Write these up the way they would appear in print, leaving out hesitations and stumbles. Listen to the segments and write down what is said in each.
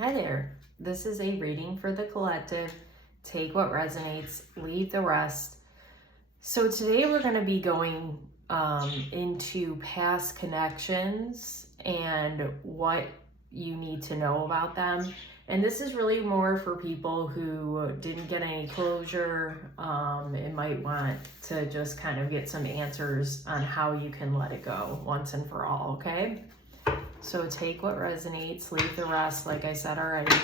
Hi there. This is a reading for the collective. Take what resonates, leave the rest. So today we're going to be going into past connections and what you need to know about them. And this is really more for people who didn't get any closure and might want to just kind of get some answers on how you can let it go once and for all, okay? So take what resonates, leave the rest, like I said already.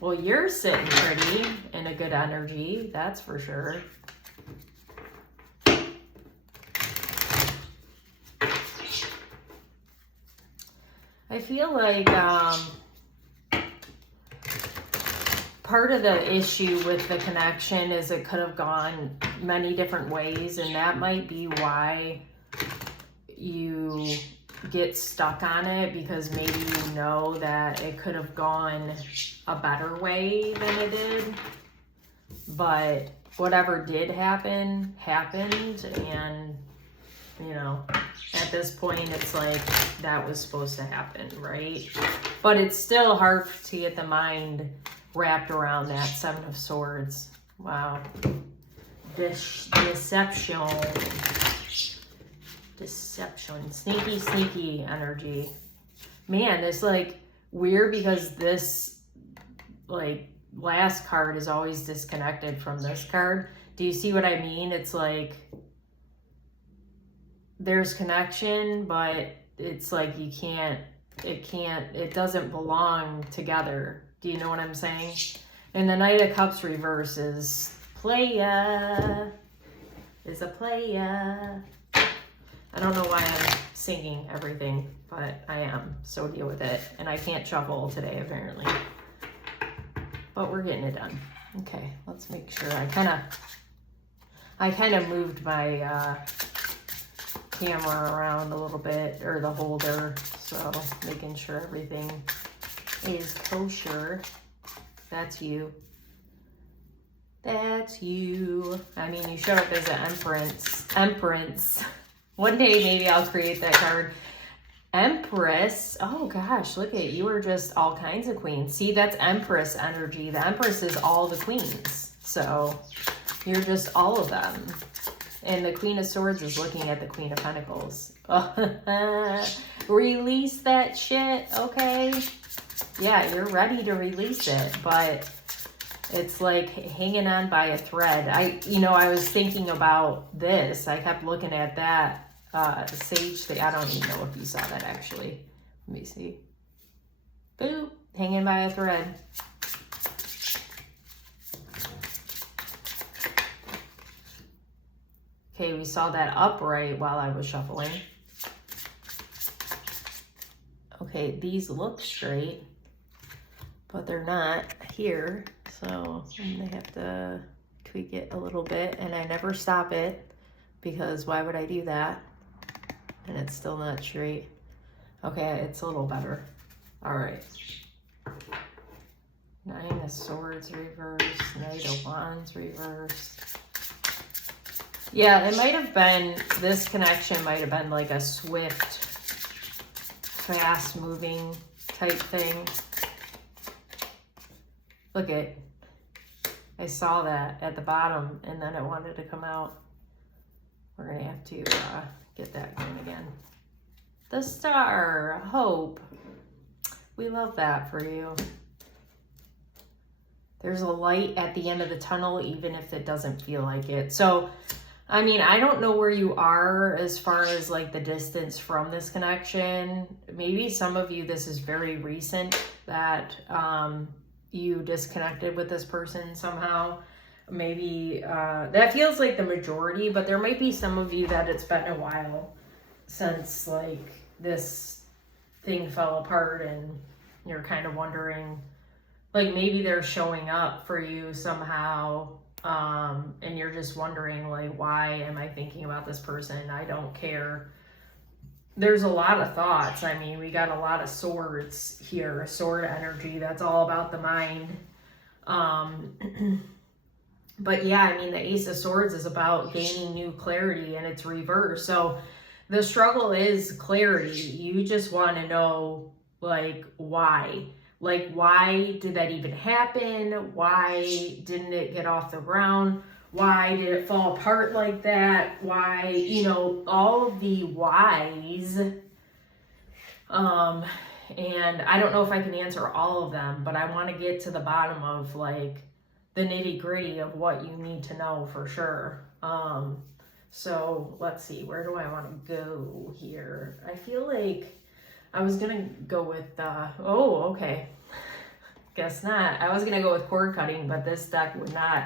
Well, you're sitting pretty in a good energy, that's for sure. I feel like part of the issue with the connection is it could have gone many different ways, and that might be why you get stuck on it, because maybe you know that it could have gone a better way than it did, but whatever did happen happened, and you know, at this point it's like that was supposed to happen, right? But it's still hard to get the mind wrapped around that Seven of Swords. Wow. Deception, sneaky energy. Man, it's like weird because this like last card is always disconnected from this card. Do you see what I mean? It's like there's connection, but it's like it doesn't belong together. Do you know what I'm saying? And the Knight of Cups reverse is playa. I don't know why I'm singing everything, but I am, so deal with it. And I can't shuffle today, apparently. But we're getting it done. Okay, let's make sure. I kind of moved my camera around a little bit, or the holder, so making sure everything is kosher. That's you. That's you. I mean, you show up as an empress. One day maybe I'll create that card. Empress. Oh gosh, look at you. Are just all kinds of queens. See, that's Empress energy. The Empress is all the queens. So you're just all of them. And the Queen of Swords is looking at the Queen of Pentacles. Release that shit, okay? Yeah, you're ready to release it, but it's like hanging on by a thread. I was thinking about this. I kept looking at that sage thing. I don't even know if you saw that actually. Let me see. Boop, hanging by a thread. Okay, we saw that upright while I was shuffling. Okay, these look straight, but they're not here. So I'm gonna have to tweak it a little bit, and I never stop it because why would I do that? And it's still not straight. Okay, it's a little better. All right. Nine of Swords reverse, Knight of Wands reverse. Yeah, it might have been, this connection might have been like a swift, fast moving type thing. Look at, I saw that at the bottom and then it wanted to come out. We're gonna have to get that going again. The Star, hope. We love that for you. There's a light at the end of the tunnel, even if it doesn't feel like it. So, I mean, I don't know where you are as far as like the distance from this connection. Maybe some of you, this is very recent that you disconnected with this person somehow. Maybe that feels like the majority, but there might be some of you that it's been a while since like this thing fell apart and you're kind of wondering, like maybe they're showing up for you somehow. And you're just wondering, like, why am I thinking about this person? I don't care. There's a lot of thoughts. I mean, we got a lot of swords here, sword energy. That's all about the mind. But yeah, I mean, the Ace of Swords is about gaining new clarity, and it's reversed. So the struggle is clarity. You just want to know, Like, why? Like, why did that even happen? Why didn't it get off the ground? Why did it fall apart like that? Why, you know, all of the whys. And I don't know if I can answer all of them, but I want to get to the bottom of like the nitty gritty of what you need to know for sure. So let's see, where do I want to go here? I feel like I was going to go with, oh, okay. Guess not. I was going to go with cord cutting, but this deck would not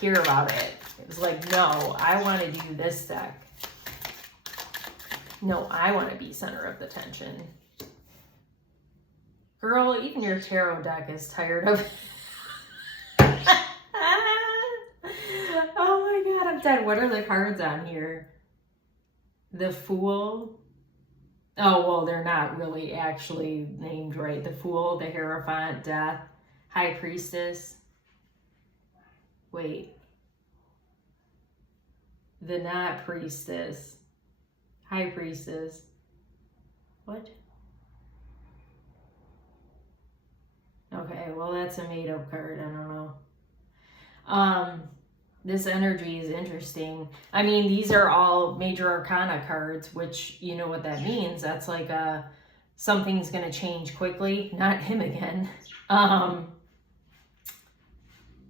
hear about it. It was like, no, I want to do this deck. No, I want to be center of the tension. Girl, even your tarot deck is tired of Oh my god, I'm dead. What are the cards on here? The Fool. Oh, well, they're not really actually named right. The Fool, the Hierophant, Death, High Priestess. Wait. The Not Priestess. High Priestess. What? Okay, well, that's a made-up card. I don't know. This energy is interesting. I mean, these are all major arcana cards, which you know what that means. That's like something's going to change quickly. Not him again.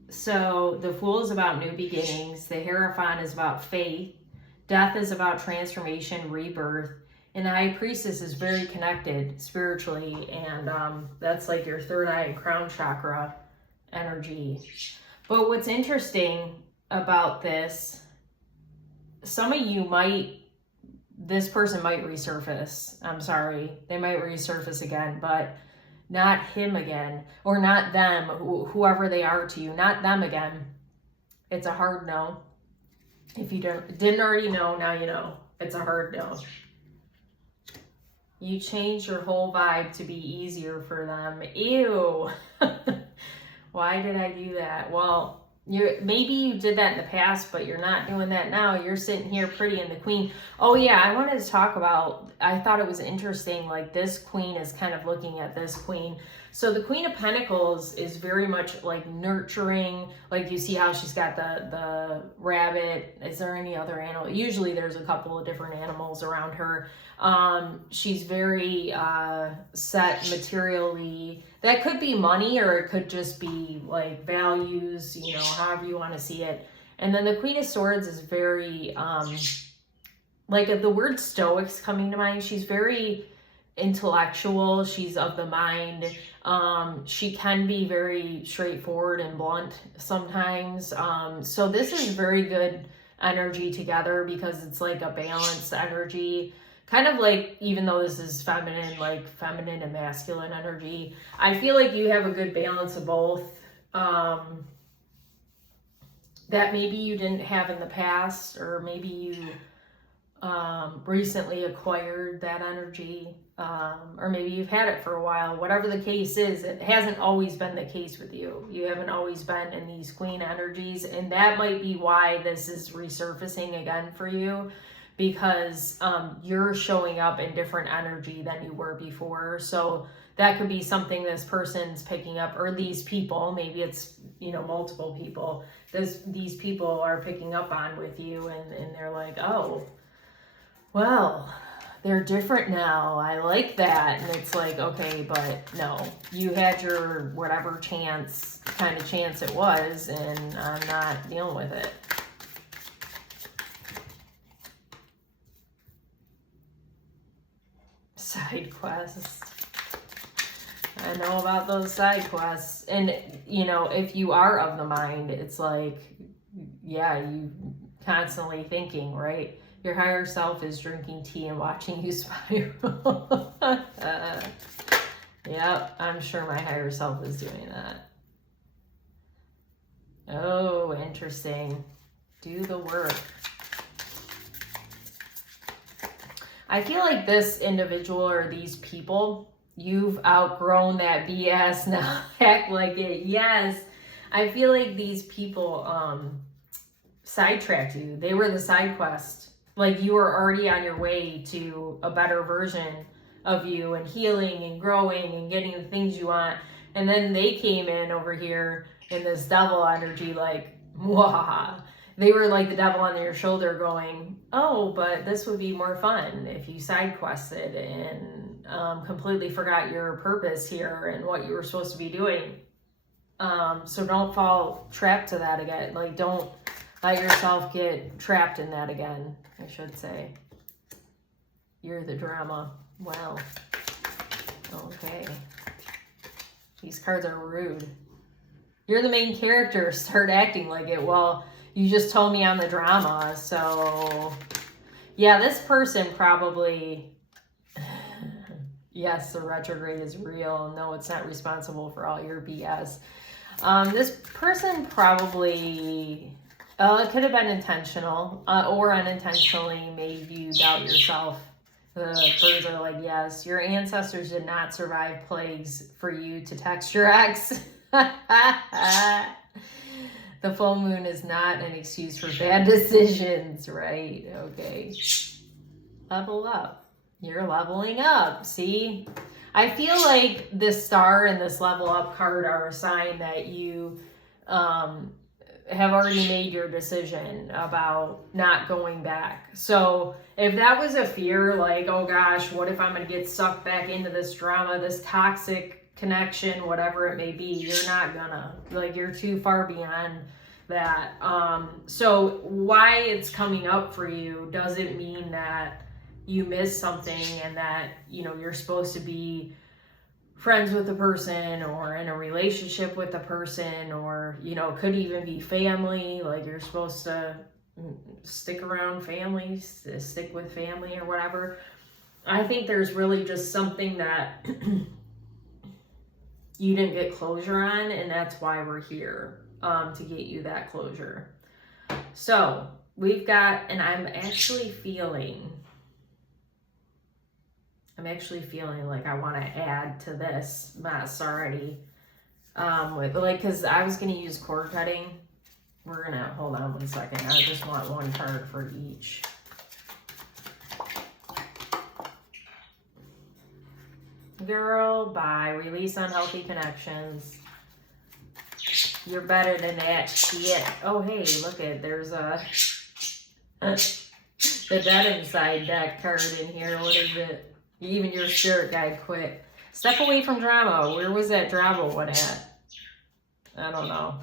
So the Fool is about new beginnings. The Hierophant is about faith. Death is about transformation, rebirth. And the High Priestess is very connected spiritually. And that's like your third eye and crown chakra energy. But what's interesting about this, some of you might, this person might resurface. I'm sorry. They might resurface again, but not him again, or not them, whoever they are to you, not them again. It's a hard no. If you didn't already know, now you know. It's a hard no. You changed your whole vibe to be easier for them. Ew. Why did I do that? Well, maybe you did that in the past, but you're not doing that now. You're sitting here pretty in the Queen. Oh yeah, I wanted to talk about, I thought it was interesting, like this Queen is kind of looking at this Queen. So the Queen of Pentacles is very much like nurturing, like you see how she's got the rabbit. Is there any other animal? Usually there's a couple of different animals around her. She's very set materially. That could be money, or it could just be like values, you know, however you want to see it. And then the Queen of Swords is very, like the word stoic's coming to mind. She's very intellectual. She's of the mind. She can be very straightforward and blunt sometimes. So this is very good energy together because it's like a balanced energy. Kind of like, even though this is feminine, like feminine and masculine energy, I feel like you have a good balance of both. That maybe you didn't have in the past, or maybe you recently acquired that energy, or maybe you've had it for a while. Whatever the case is, it hasn't always been the case with you. You haven't always been in these Queen energies, and that might be why this is resurfacing again for you, because you're showing up in different energy than you were before. So that could be something this person's picking up, or these people, maybe it's, you know, multiple people. These people are picking up on with you, and they're like, oh, well, they're different now. I like that. And it's like, okay, but no, you had your whatever chance, kind of chance it was, and I'm not dealing with it. Side quests. I know about those side quests. And, you know, if you are of the mind, it's like, yeah, you constantly thinking, right? Your higher self is drinking tea and watching you spiral. Yep, I'm sure my higher self is doing that. Oh, interesting. Do the work. I feel like this individual or these people, you've outgrown that BS now. Act like it. Yes. I feel like these people sidetracked you. They were the side quest. Like you were already on your way to a better version of you and healing and growing and getting the things you want. And then they came in over here in this devil energy, like, wahaha. They were like the devil on your shoulder going, oh, but this would be more fun if you side quested and completely forgot your purpose here and what you were supposed to be doing. So don't fall trapped to that again. Like, don't let yourself get trapped in that again, I should say. You're the drama. Wow. Okay. These cards are rude. You're the main character. Start acting like it. Well, you just told me I'm the drama. So, yeah, this person probably... Yes, the retrograde is real. No, it's not responsible for all your BS. This person probably... it could have been intentional or unintentionally made you doubt yourself. The birds are like, yes, your ancestors did not survive plagues for you to text your ex. The full moon is not an excuse for bad decisions, right? Okay. Level up. You're leveling up. See? I feel like this star and this level up card are a sign that you have already made your decision about not going back. So if that was a fear, like, oh gosh, what if I'm going to get sucked back into this drama, this toxic connection, whatever it may be, you're not gonna. Like, you're too far beyond that. So why it's coming up for you doesn't mean that you missed something and that, you know, you're supposed to be friends with the person or in a relationship with the person, or, you know, could even be family. Like, you're supposed to stick around families, stick with family or whatever. I think there's really just something that you didn't get closure on, and that's why we're here, to get you that closure. So we've got, and I'm actually feeling like I want to add to this mess already. Because I was going to use cord cutting. We're going to, hold on one second. I just want one card for each. Girl, bye. Release unhealthy connections. You're better than that shit. Oh, hey, look at, there's a the Dead Inside deck card in here. What is it? Even your spirit guide quit. Step away from drama. Where was that drama one at? I don't know.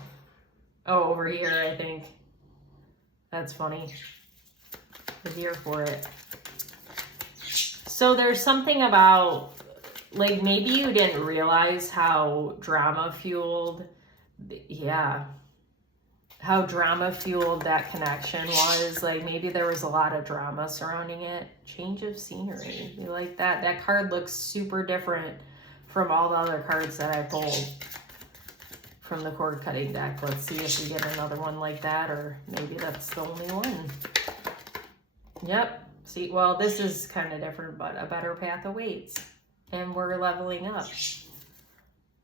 Oh, over here, I think. That's funny. We're here for it. So there's something about, like, maybe you didn't realize how drama-fueled, how drama-fueled that connection was. Like, maybe there was a lot of drama surrounding it. Change of scenery. You like that? That card looks super different from all the other cards that I pulled from the cord cutting deck. Let's see if we get another one like that, or maybe that's the only one. Yep. See, well, this is kind of different, but a better path awaits. And we're leveling up.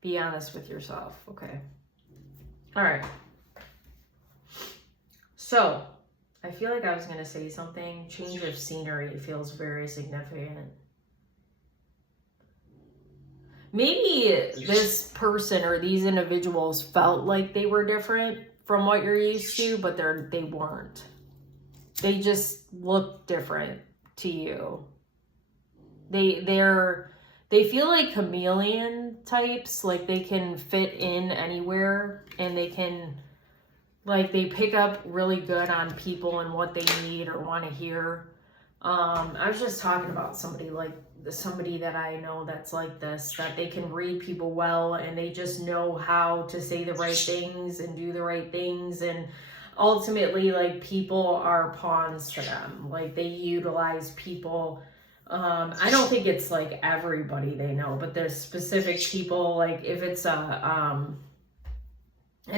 Be honest with yourself. Okay. All right. So, I feel like I was going to say something. Change of scenery feels very significant. Maybe this person or these individuals felt like they were different from what you're used to, but they weren't. They just look different to you. They feel like chameleon types, like they can fit in anywhere, and they can, like, they pick up really good on people and what they need or want to hear. I was just talking about somebody that I know that's like this, that they can read people well, and they just know how to say the right things and do the right things, and ultimately, like, people are pawns to them. Like, they utilize people. I don't think it's like everybody they know, but there's specific people, like if it's and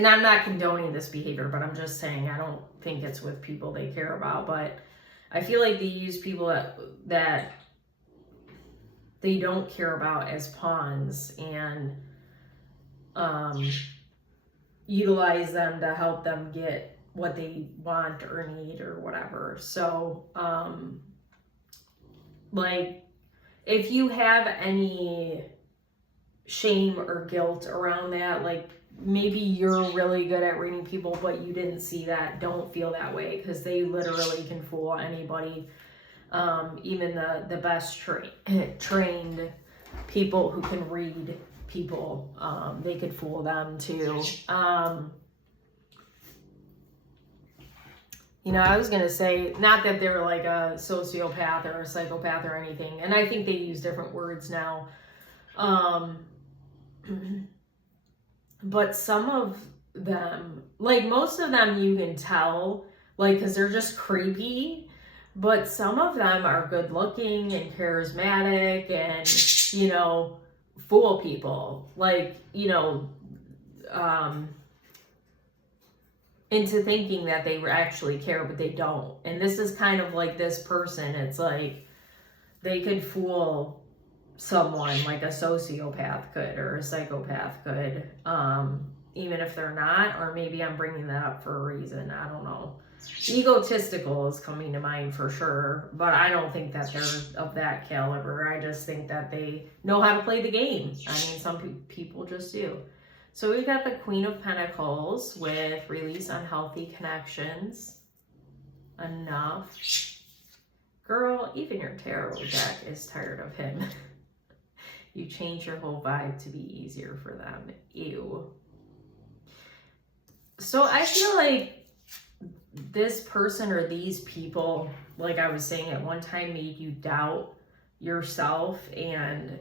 I'm not condoning this behavior, but I'm just saying I don't think it's with people they care about, but I feel like they use people that they don't care about as pawns, and utilize them to help them get what they want or need or whatever. So, like, if you have any shame or guilt around that, like maybe you're really good at reading people, but you didn't see that, don't feel that way, because they literally can fool anybody. Even the best trained people who can read people, they could fool them too. You know, I was going to say, not that they're like a sociopath or a psychopath or anything, and I think they use different words now. But some of them, like most of them you can tell, like, because they're just creepy, but some of them are good looking and charismatic and, you know, fool people. Like, you know, into thinking that they actually care, but they don't. And this is kind of like this person. It's like they could fool someone like a sociopath could or a psychopath could, even if they're not. Or maybe I'm bringing that up for a reason. I don't know. Egotistical is coming to mind for sure, but I don't think that they're of that caliber. I just think that they know how to play the game. I mean, some people just do. So we've got the Queen of Pentacles with release unhealthy connections. Enough. Girl, even your tarot deck is tired of him. You change your whole vibe to be easier for them. Ew. So I feel like this person or these people, like I was saying at one time, made you doubt yourself and,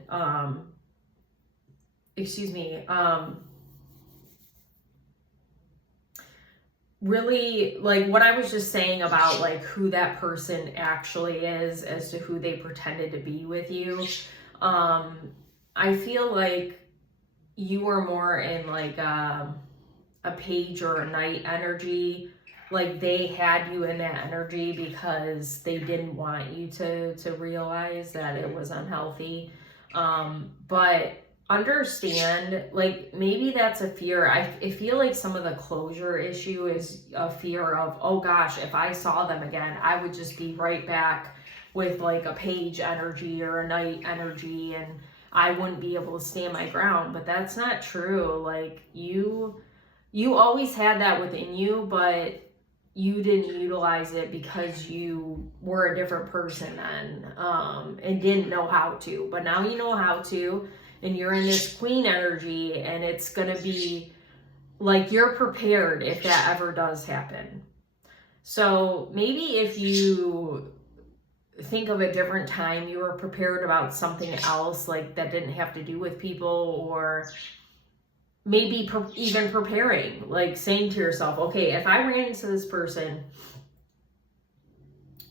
really, like what I was just saying about like who that person actually is as to who they pretended to be with you. I feel like you were more in like a page or a knight energy. Like they had you in that energy because they didn't want you to realize that it was unhealthy. But understand, like maybe that's a fear. I feel like some of the closure issue is a fear of, oh gosh, if I saw them again, I would just be right back with like a page energy or a knight energy, and I wouldn't be able to stand my ground. But that's not true. Like you always had that within you, but you didn't utilize it because you were a different person then, and didn't know how to. But now you know how to, and you're in this queen energy, and it's gonna be like you're prepared if that ever does happen. So maybe if you think of a different time, you were prepared about something else, like that didn't have to do with people, or maybe even preparing, like saying to yourself, okay, if I ran into this person,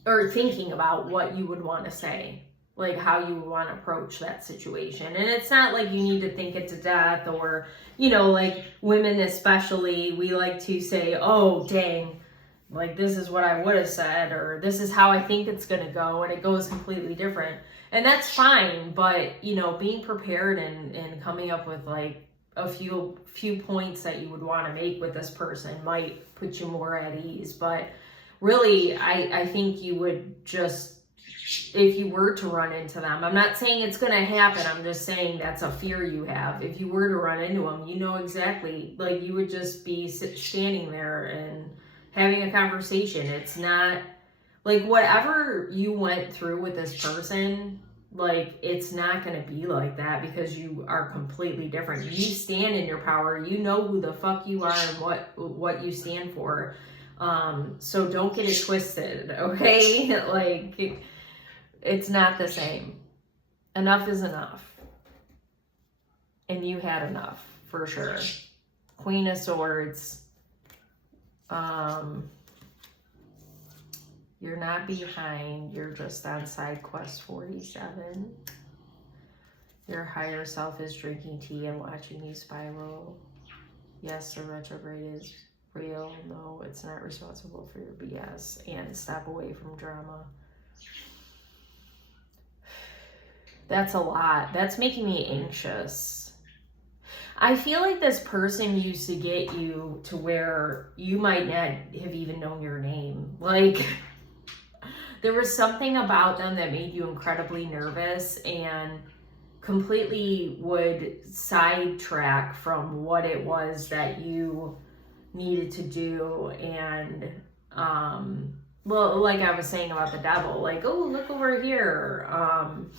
or thinking about what you would want to say, like how you would want to approach that situation. And it's not like you need to think it to death, or, you know, like women especially, we like to say, oh, dang, like this is what I would have said, or this is how I think it's going to go, and it goes completely different. And that's fine, but, you know, being prepared and coming up with like a few points that you would want to make with this person might put you more at ease. But really, I think you would just, if you were to run into them, I'm not saying it's going to happen, I'm just saying that's a fear you have. If you were to run into them, you know exactly, like you would just be standing there and having a conversation. It's not like whatever you went through with this person, like it's not going to be like that, because you are completely different. You stand in your power. You know who the fuck you are and what you stand for. So don't get it twisted, okay? Like it's not the same. Enough is enough. And you had enough for sure. Queen of Swords. You're not behind, you're just on side quest 47. Your higher self is drinking tea and watching you spiral. Yes, the retrograde is real. No, it's not responsible for your BS. And step away from drama. That's a lot. That's making me anxious. I feel like this person used to get you to where you might not have even known your name. Like, there was something about them that made you incredibly nervous and completely would sidetrack from what it was that you needed to do. And well, like I was saying about the devil, like, oh, look over here. I'm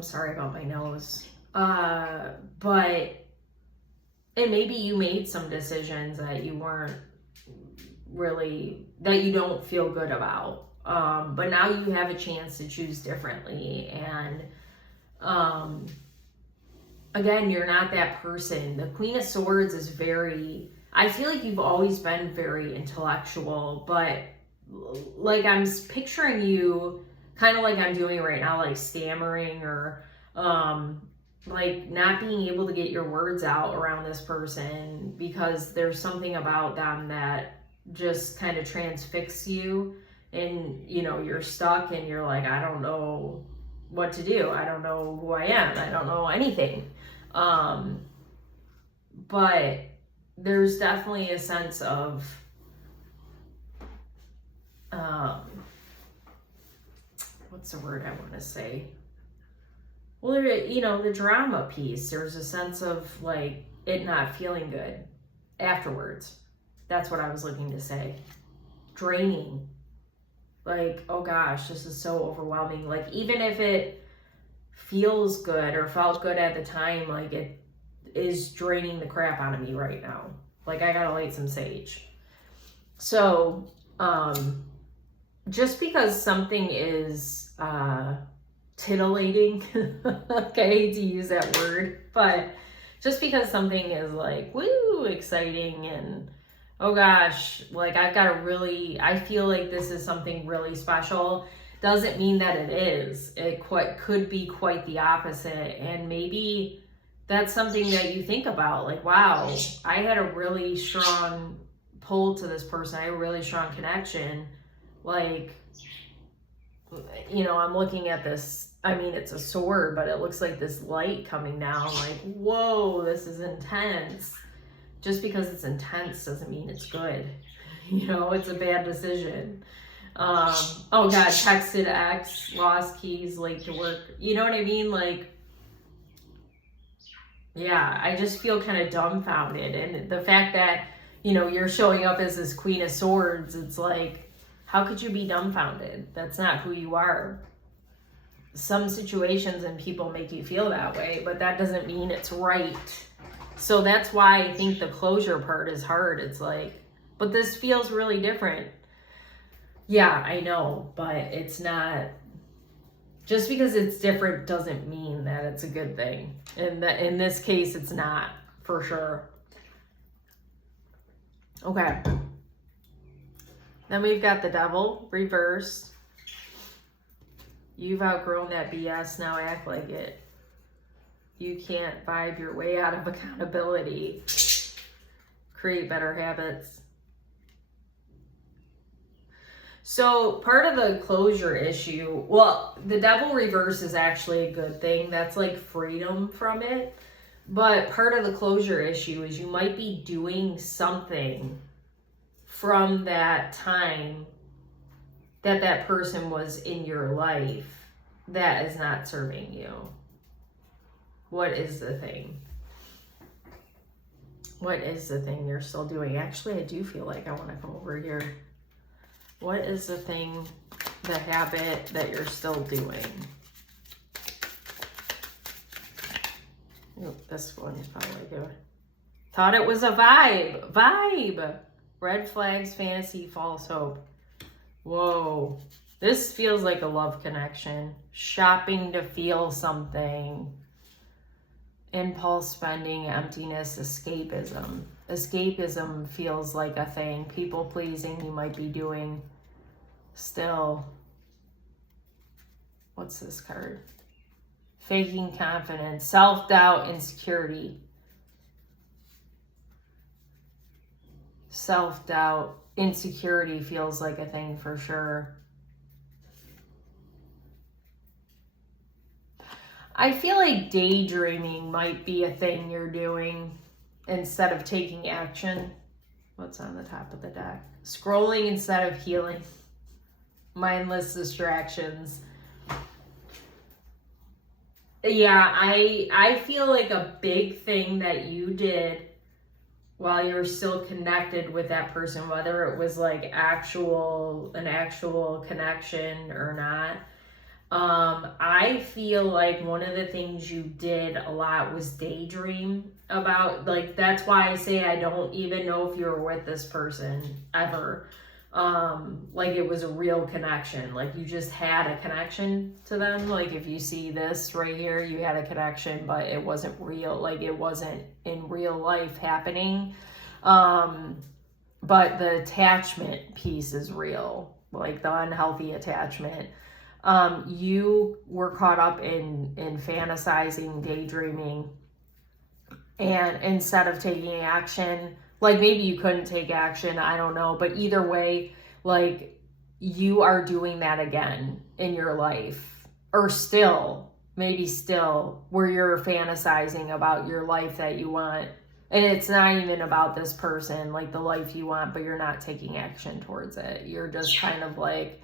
sorry about my nose. But and maybe you made some decisions that you weren't really, that you don't feel good about. But now you have a chance to choose differently. And again, you're not that person. The Queen of Swords is very, I feel like you've always been very intellectual, but like I'm picturing you kind of like I'm doing right now, like stammering or like not being able to get your words out around this person because there's something about them that just kind of transfixes you, and you know, you're stuck and you're like, I don't know what to do. I don't know who I am. I don't know anything. But there's definitely a sense of what's the word I want to say? Well, you know, the drama piece, there's a sense of like it not feeling good afterwards. That's what I was looking to say. Draining. Like, oh gosh, this is so overwhelming. Like, even if it feels good or felt good at the time, like it is draining the crap out of me right now. Like, I gotta light some sage. So, just because something is titillating, okay, I hate to use that word, but just because something is like, woo, exciting and oh gosh, like I've got a really, I feel like this is something really special, doesn't mean that it is. It could be quite the opposite. And maybe that's something that you think about, like, wow, I had a really strong pull to this person. I had a really strong connection. Like, you know, I'm looking at this, I mean, it's a sword, but it looks like this light coming down, like, whoa, this is intense. Just because it's intense doesn't mean it's good. You know, it's a bad decision. Oh God, texted X, lost keys, late to work. You know what I mean? Like, yeah, I just feel kind of dumbfounded. And the fact that, you know, you're showing up as this Queen of Swords, it's like, how could you be dumbfounded? That's not who you are. Some situations and people make you feel that way, but that doesn't mean it's right. So that's why I think the closure part is hard. It's like, but this feels really different. Yeah, I know, but it's not, just because it's different doesn't mean that it's a good thing. And in this case, it's not, for sure. Okay. Then we've got the Devil reversed. You've outgrown that BS, now act like it. You can't vibe your way out of accountability. Create better habits. So part of the closure issue, well, the Devil reverse is actually a good thing. That's like freedom from it. But part of the closure issue is you might be doing something from that time that that person was in your life that is not serving you. What is the thing? What is the thing you're still doing? Actually, I do feel like I want to come over here. What is the thing, the habit that you're still doing? Ooh, this one is probably good. Thought it was a vibe. Vibe. Red flags, fantasy, false hope. Whoa. This feels like a love connection. Shopping to feel something. Impulse spending, emptiness, escapism. Escapism feels like a thing. People pleasing you might be doing still. What's this card? Faking confidence, self-doubt, insecurity. Self-doubt, insecurity feels like a thing for sure. I feel like daydreaming might be a thing you're doing instead of taking action. What's on the top of the deck? Scrolling instead of healing. mindless distractions. Yeah, I feel like a big thing that you did while you're still connected with that person, whether it was like an actual connection or not. I feel like one of the things you did a lot was daydream about, like, that's why I say I don't even know if you were with this person ever. Like it was a real connection, like you just had a connection to them. Like if you see this right here, you had a connection, but it wasn't real, like it wasn't in real life happening. But the attachment piece is real, like the unhealthy attachment. You were caught up in fantasizing, daydreaming, and instead of taking action, like maybe you couldn't take action, I don't know, but either way, like you are doing that again in your life, or maybe still, where you're fantasizing about your life that you want, and it's not even about this person, like the life you want, but you're not taking action towards it. You're just kind of like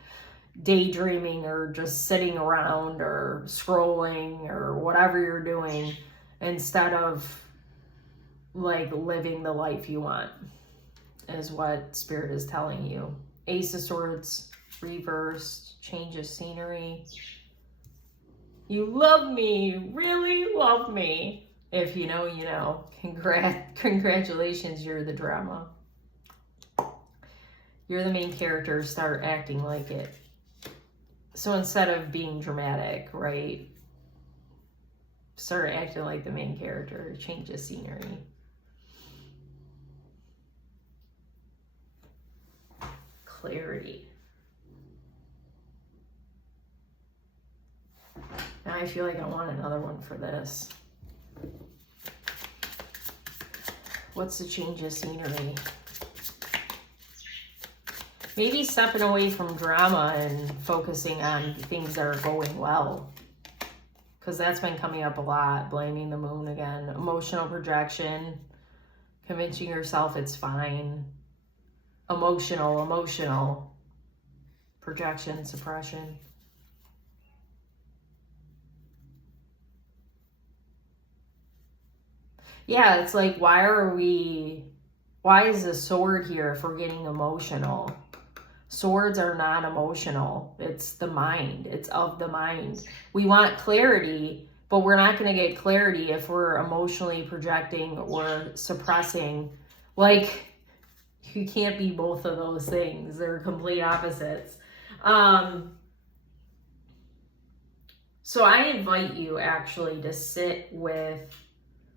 daydreaming or just sitting around or scrolling or whatever you're doing, instead of like living the life you want, is what Spirit is telling you. Ace of Swords reversed, change of scenery. You love me, really love me. If you know, you know. Congratulations, you're the drama. You're the main character, start acting like it. So instead of being dramatic, right? Start acting like the main character, change of scenery. Clarity. Now I feel like I want another one for this. What's the change of scenery? Maybe stepping away from drama and focusing on things that are going well. Because that's been coming up a lot. Blaming the moon again. Emotional projection. Convincing yourself it's fine. Emotional. Projection, suppression. Yeah, it's like, why is the sword here if we're getting emotional? Swords are not emotional. It's the mind. It's of the mind. We want clarity, but we're not going to get clarity if we're emotionally projecting or suppressing. Like, you can't be both of those things. They're complete opposites. So I invite you actually to sit with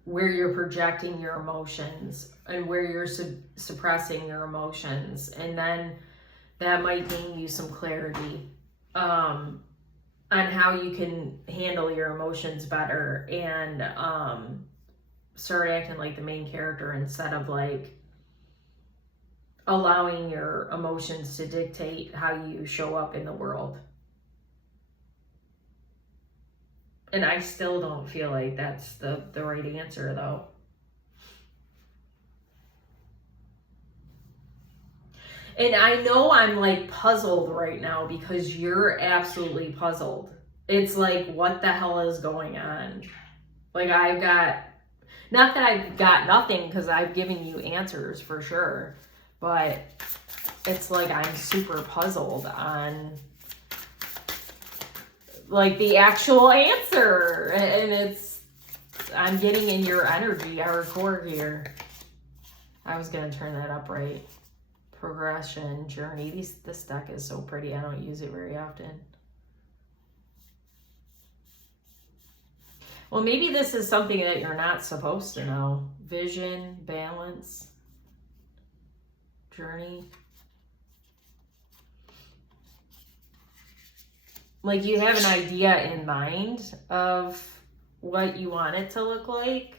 where you're projecting your emotions and where you're suppressing your emotions. And then that might gain you some clarity on how you can handle your emotions better and start acting like the main character instead of like allowing your emotions to dictate how you show up in the world. And I still don't feel like that's the right answer, though. And I know I'm like puzzled right now because you're absolutely puzzled. It's like, what the hell is going on? Like not that I've got nothing, because I've given you answers for sure. But it's like I'm super puzzled on like the actual answer, and I'm getting in your energy, our core here. I was gonna turn that up, right? Progression, journey. This deck is so pretty. I don't use it very often. Well, maybe this is something that you're not supposed to know. Vision, balance, journey. Like you have an idea in mind of what you want it to look like,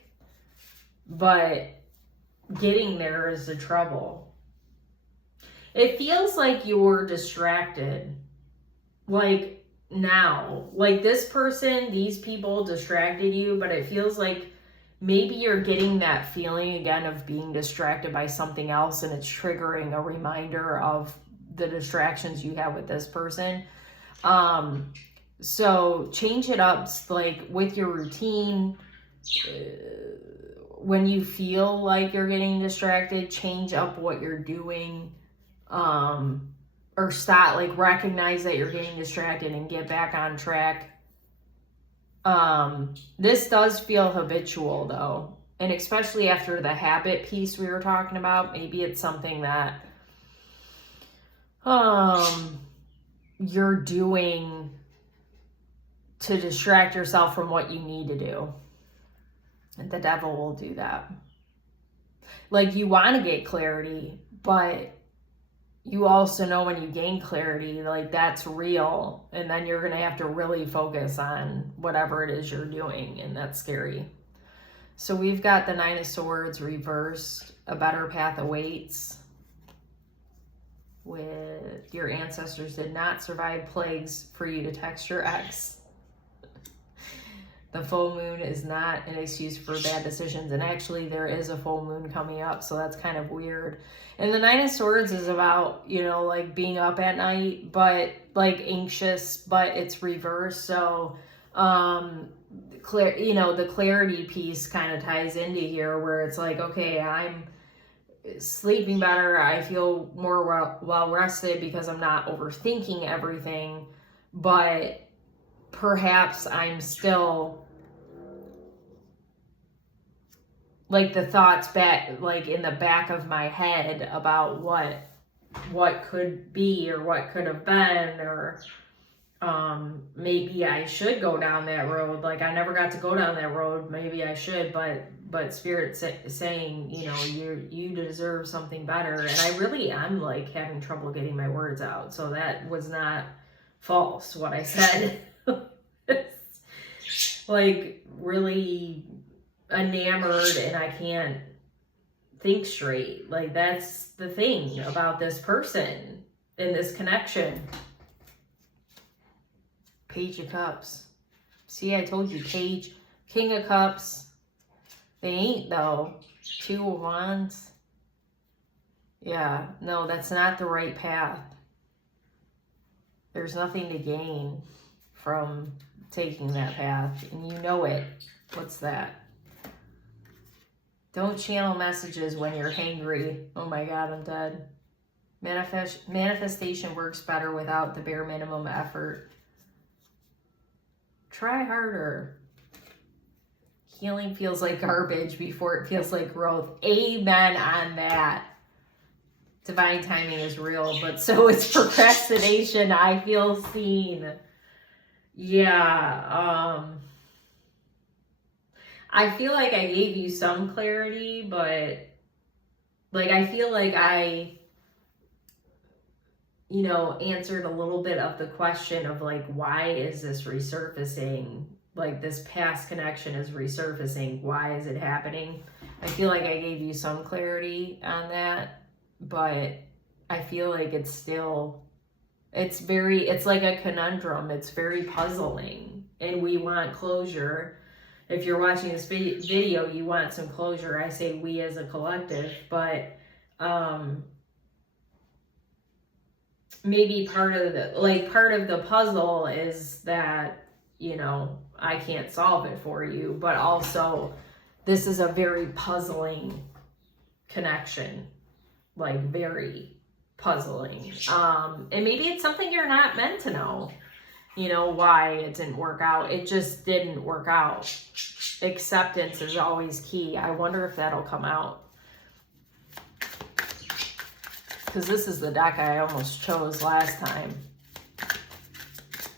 but getting there is the trouble. It feels like you're distracted. Like now, like this person, these people distracted you, but it feels like maybe you're getting that feeling again of being distracted by something else, and it's triggering a reminder of the distractions you have with this person. So change it up, like with your routine. When you feel like you're getting distracted, change up what you're doing. Or stop, like recognize that you're getting distracted and get back on track. This does feel habitual though. And especially after the habit piece we were talking about, maybe it's something that you're doing to distract yourself from what you need to do. And the devil will do that. Like, you want to get clarity, but you also know when you gain clarity, like, that's real. And then you're going to have to really focus on whatever it is you're doing. And that's scary. So we've got the Nine of Swords reversed. A better path awaits. With your ancestors did not survive plagues for you to text your ex. The full moon is not an excuse for bad decisions. And actually there is a full moon coming up. So that's kind of weird. And the Nine of Swords is about, you know, like being up at night, but like anxious, but it's reversed. So, you know, the clarity piece kind of ties into here where it's like, okay, I'm sleeping better. I feel more well rested because I'm not overthinking everything, but perhaps I'm still like the thoughts back, like in the back of my head about what could be or what could have been, or maybe I should go down that road. Like, I never got to go down that road. Maybe I should, but Spirit saying, you know, you deserve something better. And I really am like having trouble getting my words out. So that was not false, what I said. Like, really enamored and I can't think straight. Like, that's the thing about this person in this connection. Page of Cups. See, I told you, Page, King of Cups. They ain't though. Two of Wands. Yeah, no, that's not the right path. There's nothing to gain from taking that path, and you know it. What's that? Don't channel messages when you're hangry. Oh my God, I'm dead. Manifestation works better without the bare minimum effort. Try harder. Healing feels like garbage before it feels like growth. Amen on that. Divine timing is real, but so is procrastination. I feel seen. Yeah, I feel like I gave you some clarity, but like, I feel like I, you know, answered a little bit of the question of like, why is this resurfacing? Like, this past connection is resurfacing. Why is it happening? I feel like I gave you some clarity on that, but I feel like it's still, it's like a conundrum. It's very puzzling, and we want closure. If you're watching this video, you want some closure. I say we as a collective, but maybe part of the puzzle is that, you know, I can't solve it for you, but also this is a very puzzling connection, like very puzzling. And maybe it's something you're not meant to know. You know, why it didn't work out. It just didn't work out. Acceptance is always key. I wonder if that'll come out. Because this is the deck I almost chose last time,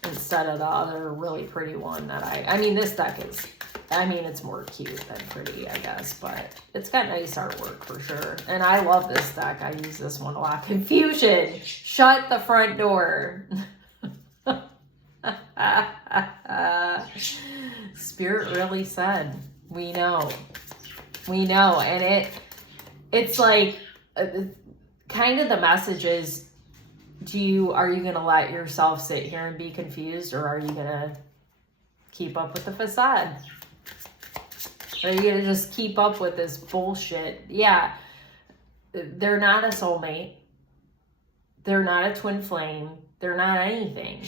instead of the other really pretty one that I mean, this deck is, I mean, it's more cute than pretty, I guess, but it's got nice artwork for sure. And I love this deck. I use this one a lot. Confusion. Shut the front door. Spirit really said, we know. And it's like, kind of the message is, are you going to let yourself sit here and be confused, or are you going to keep up with the facade? Are you going to just keep up with this bullshit? Yeah, they're not a soulmate. They're not a twin flame. They're not anything.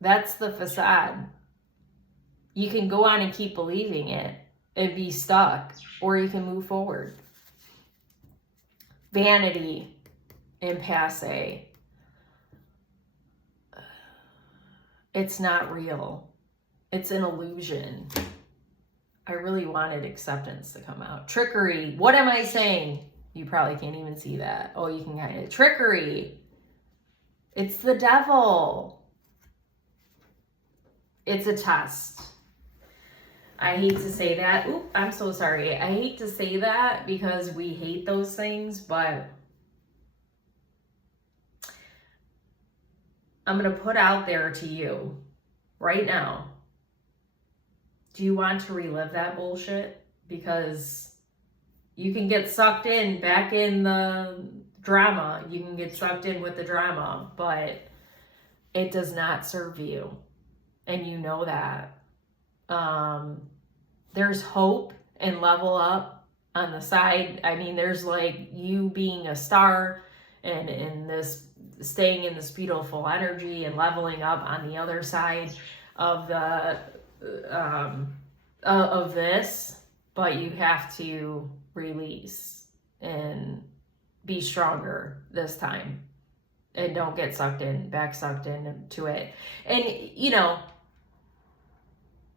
That's the facade. You can go on and keep believing it and be stuck, or you can move forward. Vanity and passe. It's not real. It's an illusion. I really wanted acceptance to come out. Trickery. What am I saying? You probably can't even see that. Oh, you can kind of. Trickery. It's the devil. It's a test. I hate to say that. Oop, I'm so sorry. I hate to say that because we hate those things, but I'm going to put out there to you right now. Do you want to relive that bullshit? Because you can get sucked in, back in the drama. You can get sucked in with the drama, but it does not serve you. And you know that. There's hope and level up on the side. I mean, there's like you being a star and in this, staying in this beautiful energy and leveling up on the other side of the of this, but you have to release and be stronger this time and don't get sucked into it. And you know,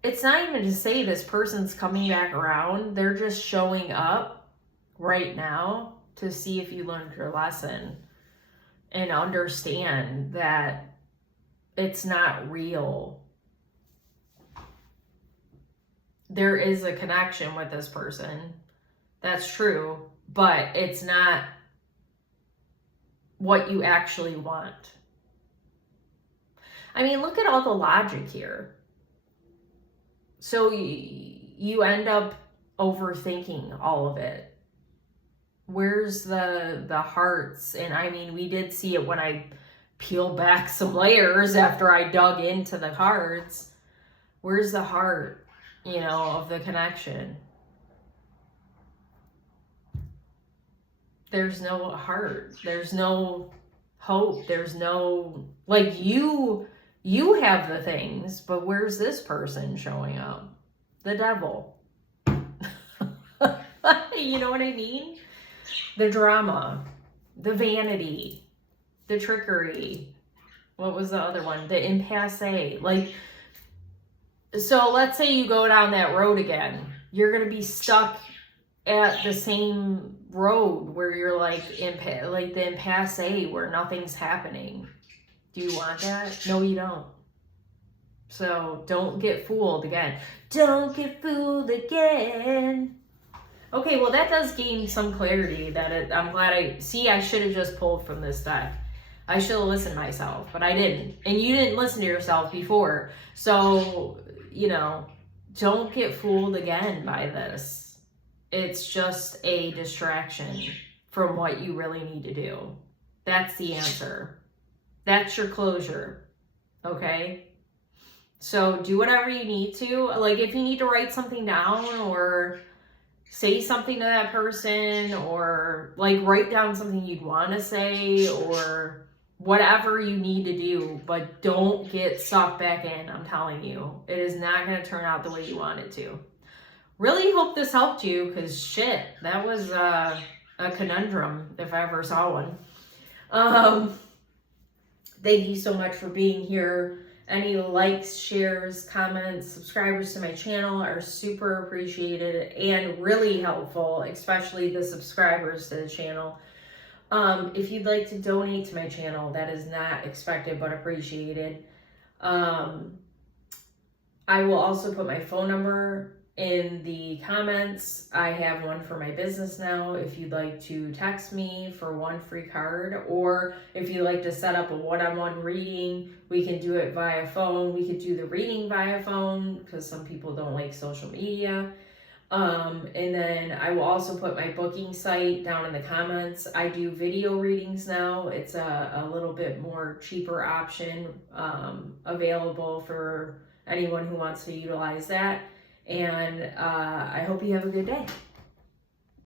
it's not even to say this person's coming back around. They're just showing up right now to see if you learned your lesson and understand that it's not real. There is a connection with this person. That's true, but it's not what you actually want. I mean, look at all the logic here. So you end up overthinking all of it. Where's the hearts? And I mean, we did see it when I peeled back some layers after I dug into the cards. Where's the heart, you know, of the connection? There's no heart. There's no hope. There's no, like, you have the things, but where's this person showing up? The devil. You know what I mean? The drama, the vanity, the trickery. What was the other one? The impasse. Like, so let's say you go down that road again. You're going to be stuck at the same road where you're like the impasse where nothing's happening. Do you want that? No, you don't. So don't get fooled again. Don't get fooled again. Okay, well, that does gain some clarity. I'm glad I should have just pulled from this deck. I should have listened to myself, but I didn't. And you didn't listen to yourself before. So, you know, don't get fooled again by this. It's just a distraction from what you really need to do. That's the answer. That's your closure. Okay? So do whatever you need to. Like, if you need to write something down or say something to that person, or like write down something you'd want to say, or whatever you need to do, but don't get sucked back in. I'm telling you, it is not going to turn out the way you want it to. Really hope this helped you, because shit, that was a conundrum if I ever saw one. Thank you so much for being here. Any likes, shares, comments, subscribers to my channel are super appreciated and really helpful, especially the subscribers to the channel. If you'd like to donate to my channel, that is not expected but appreciated. I will also put my phone number in the comments. I have one for my business now if you'd like to text me for one free card, or if you'd like to set up a one-on-one reading, we can do it via phone. We could do the reading via phone because some people don't like social media. And then I will also put my booking site down in the comments. I do video readings now. It's a little bit more cheaper option available for anyone who wants to utilize that. And I hope you have a good day.